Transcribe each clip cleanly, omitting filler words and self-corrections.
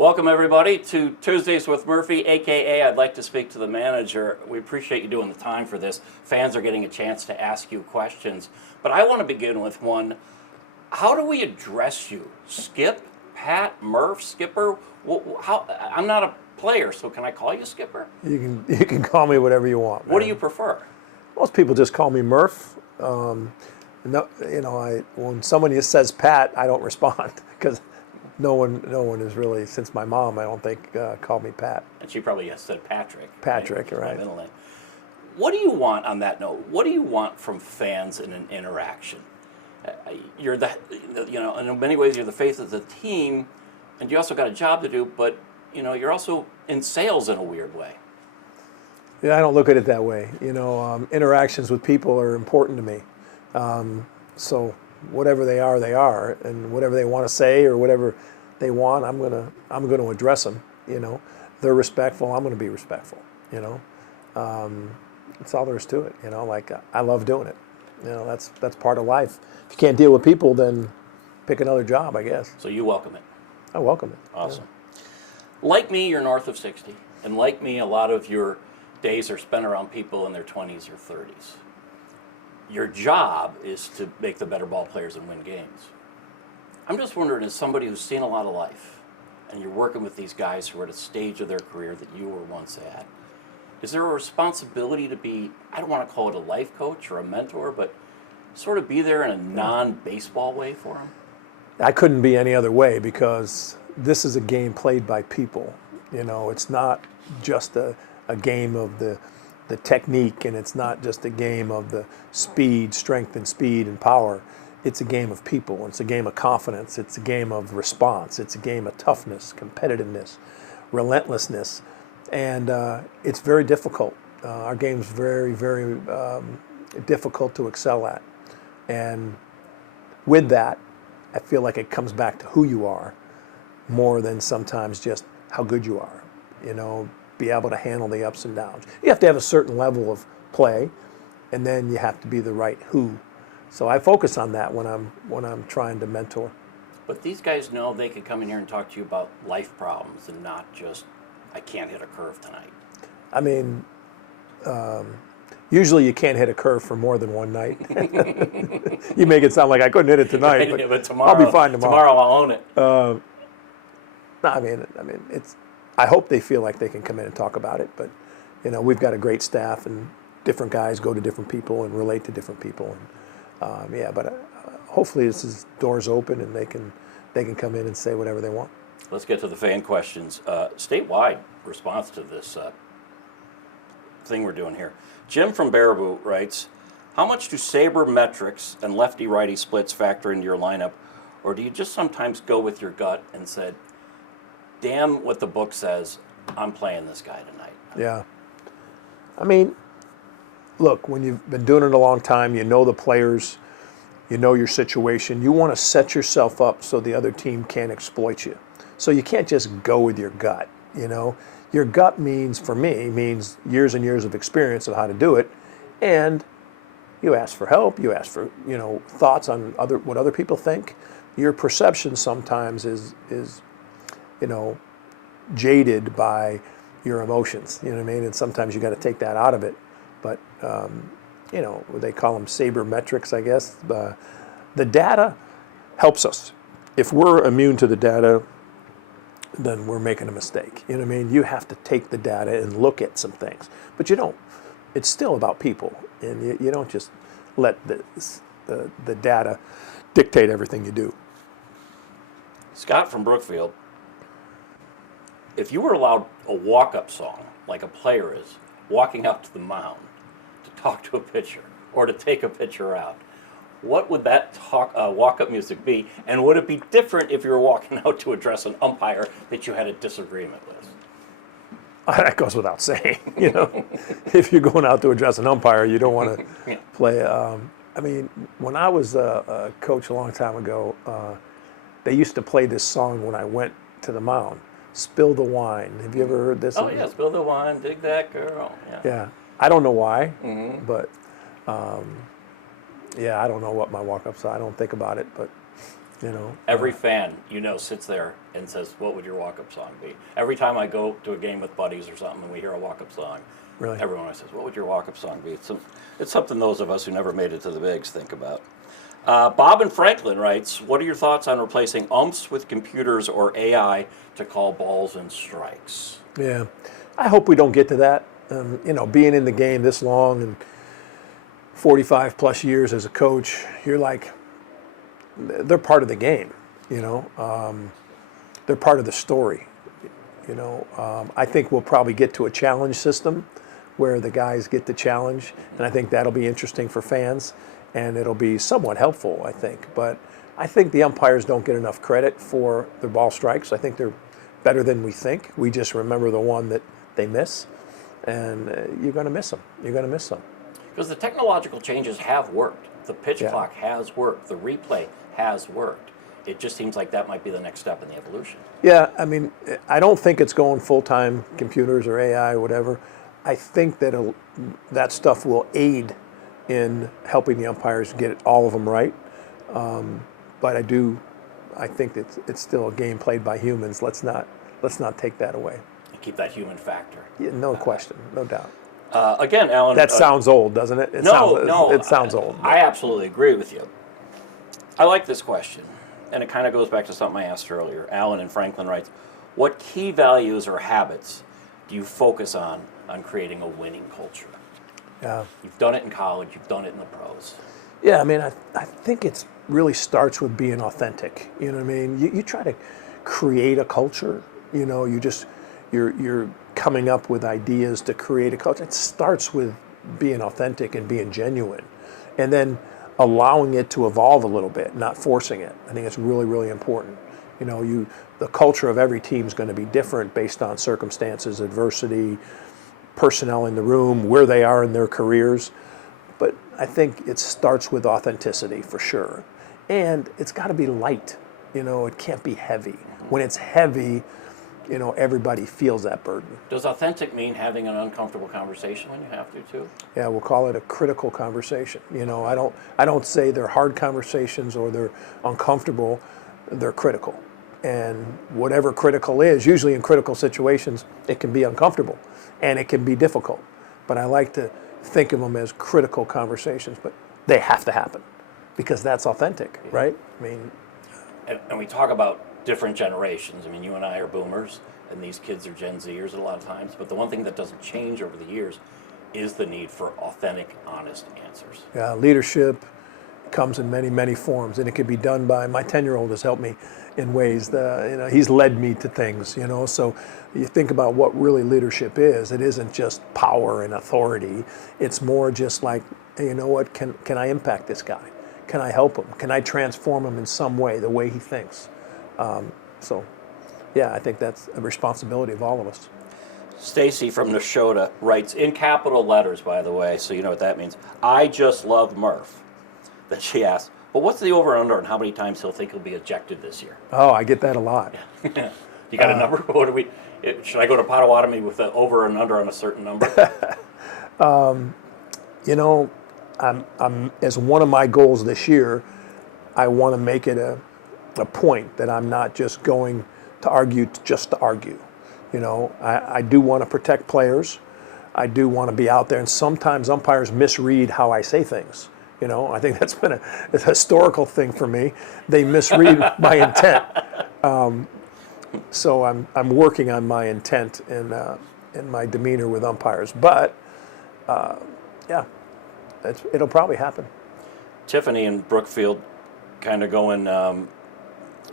Welcome, everybody, to Tuesdays with Murphy, a.k.a. I'd like to speak to the manager. We appreciate you doing the time for this. Fans are getting a chance to ask you questions. But I want to begin with one. How do we address you? Skip, Pat, Murph, Skipper? I'm not a player, so can I call you Skipper? You can call me whatever you want, man. What do you prefer? Most people just call me Murph. No, when somebody says Pat, I don't respond because no one is really, since my mom, I don't think, called me Pat. And she probably said Patrick. Patrick, right. My middle name. What do you want on that note? What do you want from fans in an interaction? You're and in many ways you're the face of the team, and you also got a job to do, but you're also in sales in a weird way. Yeah, I don't look at it that way. Interactions with people are important to me. So whatever they are, and whatever they want to say or whatever they want, I'm gonna address them. They're respectful. I'm gonna be respectful. That's all there is to it. I love doing it. That's part of life. If you can't deal with people, then pick another job, I guess. So you welcome it. I welcome it. Awesome. Yeah. Like me, you're north of 60, and like me, a lot of your days are spent around people in their 20s or 30s. Your job is to make the better ball players and win games. I'm just wondering, as somebody who's seen a lot of life, and you're working with these guys who are at a stage of their career that you were once at, is there a responsibility to be, I don't want to call it a life coach or a mentor, but sort of be there in a non-baseball way for them? I couldn't be any other way because this is a game played by people. It's not just a game of the technique, and it's not just a game of the strength and power. It's a game of people. It's a game of confidence. It's a game of response. It's a game of toughness, competitiveness, relentlessness, and it's very difficult. Our game's very, very difficult to excel at, and with that, I feel like it comes back to who you are more than sometimes just how good you are. Be able to handle the ups and downs. You have to have a certain level of play, and then you have to be the right who. So I focus on that when I'm trying to mentor. But these guys know they could come in here and talk to you about life problems and not just, I can't hit a curve tonight. I mean, usually you can't hit a curve for more than one night. You make it sound like I couldn't hit it tonight, but tomorrow, I'll be fine tomorrow. Tomorrow I'll own it. No, I mean, it's. I hope they feel like they can come in and talk about it, but we've got a great staff, and different guys go to different people and relate to different people, and but hopefully this is doors open and they can come in and say whatever they want. Let's get to the fan questions. Statewide response to this thing we're doing here. Jim from Baraboo writes, how much do saber metrics and lefty-righty splits factor into your lineup, or do you just sometimes go with your gut and said, damn what the book says, I'm playing this guy tonight? Yeah. I mean, look, when you've been doing it a long time, you know the players, you know your situation, you want to set yourself up so the other team can't exploit you. So you can't just go with your gut, Your gut for me means years and years of experience of how to do it, and you ask for help, you ask for, thoughts on what other people think. Your perception sometimes is jaded by your emotions, and sometimes you got to take that out of it. But, they call them saber metrics, I guess. The data helps us. If we're immune to the data, then we're making a mistake. You have to take the data and look at some things, but you don't. It's still about people, and you don't just let the data dictate everything you do. Scott from Brookfield, if you were allowed a walk-up song, like a player is, walking up to the mound to talk to a pitcher or to take a pitcher out, what would that walk-up music be? And would it be different if you were walking out to address an umpire that you had a disagreement with? That goes without saying. If you're going out to address an umpire, you don't want to play. When I was a coach a long time ago, they used to play this song when I went to the mound. Spill the wine. Have you ever heard this? Oh, yeah, spill the wine, dig that girl. Yeah. I don't know why, but I don't know what my walk-ups are. I don't think about it, but You know, Every fan, sits there and says, "What would your walk-up song be?" Every time I go to a game with buddies or something and we hear a walk-up song, really. everyone always says, "What would your walk-up song be?" It's something those of us who never made it to the bigs think about. Bob in Franklin writes, "What are your thoughts on replacing umps with computers or AI to call balls and strikes?" Yeah, I hope we don't get to that. Being in the game this long and 45 plus years as a coach, you're like, they're part of the game. They're part of the story. I think we'll probably get to a challenge system where the guys get the challenge, and I think that'll be interesting for fans, and it'll be somewhat helpful, I think. But I think the umpires don't get enough credit for their ball strikes. I think they're better than we think. We just remember the one that they miss, and you're going to miss them. You're going to miss them. Because the technological changes have worked. The pitch clock has worked. The replay has worked. It just seems like that might be the next step in the evolution. Yeah, I mean, I don't think it's going full-time computers or AI or whatever. I think that that stuff will aid in helping the umpires get all of them right. But I think that it's still a game played by humans. Let's not take that away. And keep that human factor. Yeah, no question, no doubt. Again, Alan. That sounds old, doesn't it? It sounds old. I absolutely agree with you. I like this question, and it kind of goes back to something I asked earlier. Alan in Franklin writes, "What key values or habits do you focus on creating a winning culture?" Yeah. You've done it in college. You've done it in the pros. Yeah, I mean, I think it really starts with being authentic. You know what I mean? You try to create a culture. You're coming up with ideas to create a culture. It starts with being authentic and being genuine, and then allowing it to evolve a little bit, not forcing it. I think it's really, really important. The culture of every team is going to be different based on circumstances, adversity, personnel in the room, where they are in their careers. But I think it starts with authenticity for sure. And it's got to be light. It can't be heavy. When it's heavy, everybody feels that burden. Does authentic mean having an uncomfortable conversation when you have to too? Yeah, we'll call it a critical conversation. I don't say they're hard conversations or they're uncomfortable. They're critical. And whatever critical is, usually in critical situations, it can be uncomfortable and it can be difficult. But I like to think of them as critical conversations, but they have to happen because that's authentic, right? I mean, and we talk about different generations. I mean, you and I are boomers, and these kids are Gen Zers a lot of times. But the one thing that doesn't change over the years is the need for authentic, honest answers. Yeah, leadership comes in many, many forms, and it can be done by my 10-year-old has helped me in ways that he's led me to things. So you think about what really leadership is. It isn't just power and authority. It's more just like, hey, you know what? Can I impact this guy? Can I help him? Can I transform him in some way, the way he thinks? I think that's a responsibility of all of us. Stacy from Neshota writes, in capital letters, by the way, so you know what that means, "I just love Murph." Then she asks, "But what's the over-under on how many times he'll think he'll be ejected this year?" Oh, I get that a lot. You got a number? What do we? Should I go to Potawatomi with an over and under on a certain number? I'm as one of my goals this year, I want to make it a point that I'm not just going to argue just to argue. I do want to protect players. I do want to be out there, and sometimes umpires misread how I say things. I think that's been a historical thing for me. They misread my intent. So I'm working on my intent and my demeanor with umpires. But it'll probably happen. Tiffany in Brookfield, kind of going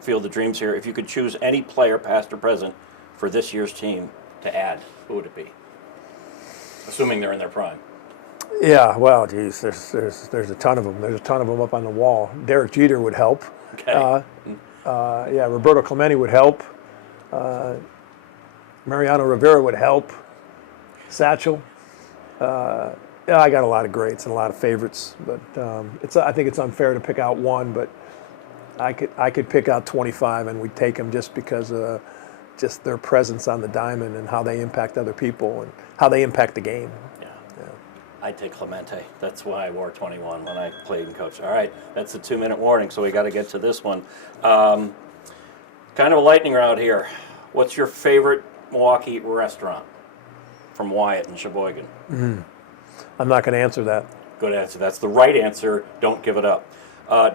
Field of Dreams here. If you could choose any player, past or present, for this year's team to add, who would it be? Assuming they're in their prime. Yeah, well, geez, there's a ton of them. There's a ton of them up on the wall. Derek Jeter would help. Okay. Roberto Clemente would help. Mariano Rivera would help. Satchel. I got a lot of greats and a lot of favorites, but I think it's unfair to pick out one. But I could pick out 25, and we'd take them just because just their presence on the diamond and how they impact other people and how they impact the game. Yeah. I'd take Clemente. That's why I wore 21 when I played and coached. All right, that's a 2-minute warning, so we got to get to this one. Kind of a lightning round here. What's your favorite Milwaukee restaurant? From Wyatt and Sheboygan. I'm not going to answer that. Good answer. That's the right answer. Don't give it up.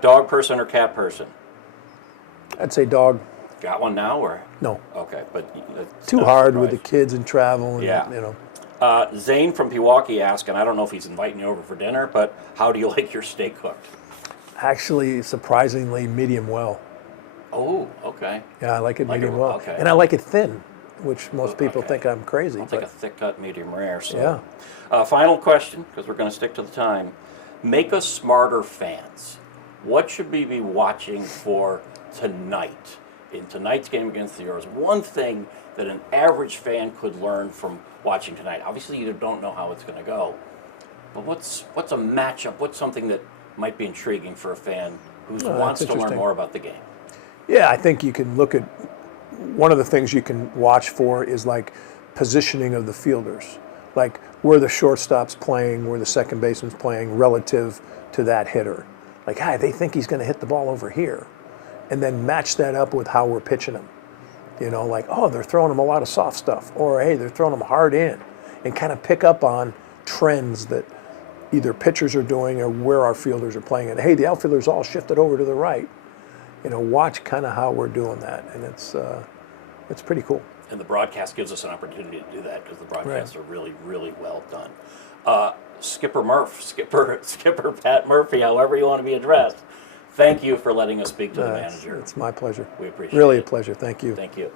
Dog person or cat person? I'd say dog. Got one now or? No. Okay, but that's Too not a hard with the surprise. kids and travel. And, Yeah. You know. Zane from Pewaukee asked, and I don't know if he's inviting you over for dinner, but how do you like your steak cooked? Actually, surprisingly, medium well. Oh, okay. Yeah, I like it Like it- medium well. okay. And I like it thin, which most people Okay. think I'm crazy. I'll take a thick cut, medium rare. So. Yeah. Final question, because we're going to stick to the time. Make us smarter fans. What should we be watching for tonight? In tonight's game against the Brewers, one thing that an average fan could learn from watching tonight. Obviously, you don't know how it's going to go, but what's a matchup? What's something that might be intriguing for a fan who that's wants to learn interesting. more about the game? Yeah, I think you can look at one of the things you can watch for is like positioning of the fielders, like where the shortstop's playing, where the second baseman's playing relative to that hitter. Like, hi, they think he's going to hit the ball over here, and then match that up with how we're pitching him. You know, like, oh, they're throwing him a lot of soft stuff, or hey, they're throwing him hard in, and kind of pick up on trends that either pitchers are doing or where our fielders are playing. And hey, the outfielders all shifted over to the right. You know, watch kind of how we're doing that, and it's pretty cool. And the broadcast gives us an opportunity to do that because the broadcasts are really, really well done. Skipper Pat Murphy, however you want to be addressed. Thank you for letting us speak to the manager. It's my pleasure. We appreciate Really it. a pleasure. Thank you. Thank you.